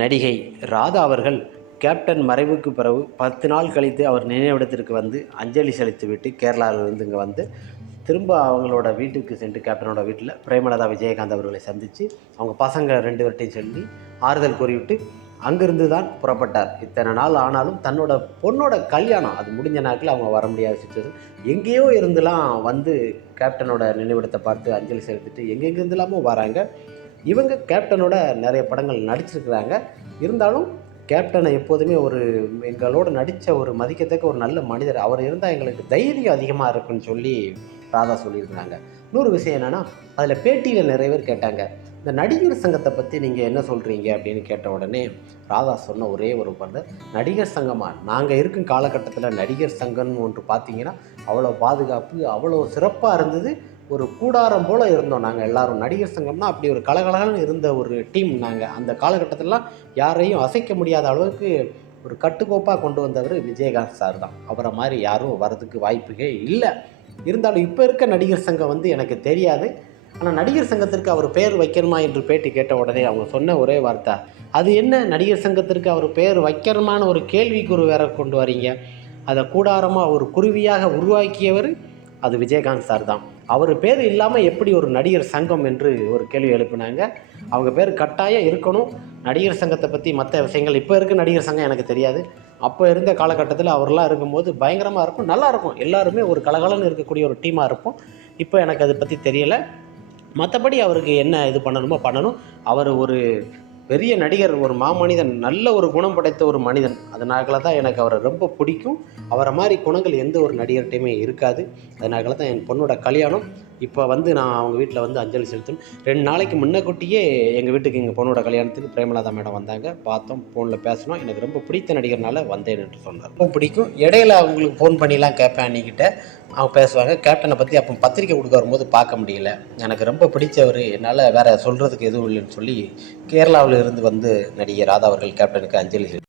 நடிகை ராதா அவர்கள் கேப்டன் மறைவுக்கு பிறகு பத்து நாள் கழித்து அவர் நினைவிடத்திற்கு வந்து அஞ்சலி செலுத்திவிட்டு கேரளாவிலிருந்து இங்கே வந்து திரும்ப அவங்களோட வீட்டுக்கு சென்று கேப்டனோட வீட்டில் பிரேமலதா விஜயகாந்த் அவர்களை சந்தித்து அவங்க பசங்க ரெண்டு பேர்ட்டையும் சொல்லி ஆறுதல் கூறிவிட்டு அங்கிருந்து தான் புறப்பட்டார். இத்தனை நாள் ஆனாலும் தன்னோட பொண்ணோட கல்யாணம் அது முடிஞ்ச நாட்கள் அவங்க வர முடியாத சுச்சுவேஷன் எங்கேயோ இருந்துலாம் வந்து கேப்டனோட நினைவிடத்தை பார்த்து அஞ்சலி செலுத்திட்டு எங்கெங்கிருந்துலாமோ வராங்க. இவங்க கேப்டனோட நிறைய படங்கள் நடிச்சிருக்கிறாங்க. இருந்தாலும் கேப்டனை எப்போதுமே ஒரு எங்களோட நடித்த ஒரு மதிக்கத்தக்க ஒரு நல்ல மனிதர். அவர் இருந்தால் எங்களுக்கு தைரியம் அதிகமாக இருக்குன்னு சொல்லி ராதா சொல்லியிருக்கிறாங்க. இன்னொரு விஷயம் என்னென்னா அதில் பேட்டியில் நிறைய பேர் கேட்டாங்க. இந்த நடிகர் சங்கத்தை பற்றி நீங்கள் என்ன சொல்கிறீங்க அப்படின்னு கேட்ட உடனே ராதா சொன்ன ஒரே ஒரு பண்ணு நடிகர் சங்கமாக நாங்கள் இருக்கும் காலகட்டத்தில் நடிகர் சங்கம்னு ஒன்று பார்த்தீங்கன்னா அவ்வளோ பாதுகாப்பு அவ்வளோ சிறப்பாக இருந்தது. ஒரு கூடாரம் போல் இருந்தோம் நாங்கள் எல்லாரும். நடிகர் சங்கம்னா அப்படி ஒரு கலகலகம் இருந்த ஒரு டீம் நாங்கள் அந்த காலகட்டத்திலலாம் யாரையும் அசைக்க முடியாத அளவுக்கு ஒரு கட்டுக்கோப்பாக கொண்டு வந்தவர் விஜயகாந்த் சார் தான். அவரை மாதிரி யாரும் வரதுக்கு வாய்ப்புகே இல்லை. இருந்தாலும் இப்போ இருக்க நடிகர் சங்கம் வந்து எனக்கு தெரியாது. ஆனால் நடிகர் சங்கத்திற்கு அவர் பெயர் வைக்கணுமா என்று பேட்டி கேட்ட உடனே அவங்க சொன்ன ஒரே வார்த்தை அது என்ன? நடிகர் சங்கத்திற்கு அவர் பெயர் வைக்கணுமான ஒரு கேள்விக்குரு வேற கொண்டு வரீங்க. அதை கூடாரமாக ஒரு குருவியாக உருவாக்கியவர் அது விஜயகாந்த் சார் தான். அவர் பேர் இல்லாமல் எப்படி ஒரு நடிகர் சங்கம் என்று ஒரு கேள்வி எழுப்பினாங்க. அவங்க பேர் கட்டாயம் இருக்கணும். நடிகர் சங்கத்தை பற்றி மற்ற விஷயங்கள் இப்போ இருக்க நடிகர் சங்கம் எனக்கு தெரியாது. அப்போ இருந்த காலகட்டத்தில் அவர்லாம் இருக்கும்போது பயங்கரமாக இருக்கும். நல்லாயிருக்கும் எல்லாருமே ஒரு கலகலன்னு இருக்கக்கூடிய ஒரு டீமாக இருப்போம். இப்போ எனக்கு அதை பற்றி தெரியலை. மற்றபடி அவருக்கு என்ன இது பண்ணணுமோ பண்ணணும். அவர் ஒரு பெரிய நடிகர் ஒரு மாமனிதன் நல்ல ஒரு குணம் படைத்த ஒரு மனிதன். அதனால தான் எனக்கு அவரை ரொம்ப பிடிக்கும். அவரை மாதிரி குணங்கள் எந்த ஒரு நடிகர்கிட்டையுமே இருக்காது. அதனால தான் என் பொண்ணோட கல்யாணம். இப்போ வந்து நான் அவங்க வீட்டில் வந்து அஞ்சலி செலுத்தணும். ரெண்டு நாளைக்கு முன்னக்கூட்டியே எங்கள் வீட்டுக்கு எங்கள் பொண்ணோட கல்யாணத்துக்கு பிரேமலாதா மேடம் வந்தாங்க. பார்த்தோம் ஃபோனில் பேசணும் எனக்கு ரொம்ப பிடித்த நடிகர்னால வந்தேன் என்று சொன்னார். ரொம்ப பிடிக்கும். இடையில அவங்களுக்கு ஃபோன் பண்ணிலாம் கேட்பேன் அன்னிக்கிட்ட. அவங்க பேசுவாங்க கேப்டனை பற்றி அப்போ பத்திரிக்கை கொடுக்க வரும்போது பார்க்க முடியல எனக்கு ரொம்ப பிடிச்சவர் என்னால் வேறு சொல்கிறதுக்கு எதுவும் இல்லைன்னு சொல்லி கேரளாவில் இருந்து வந்து நடிகை ராதா அவர்கள் கேப்டனுக்கு அஞ்சலி செலுத்தினார்.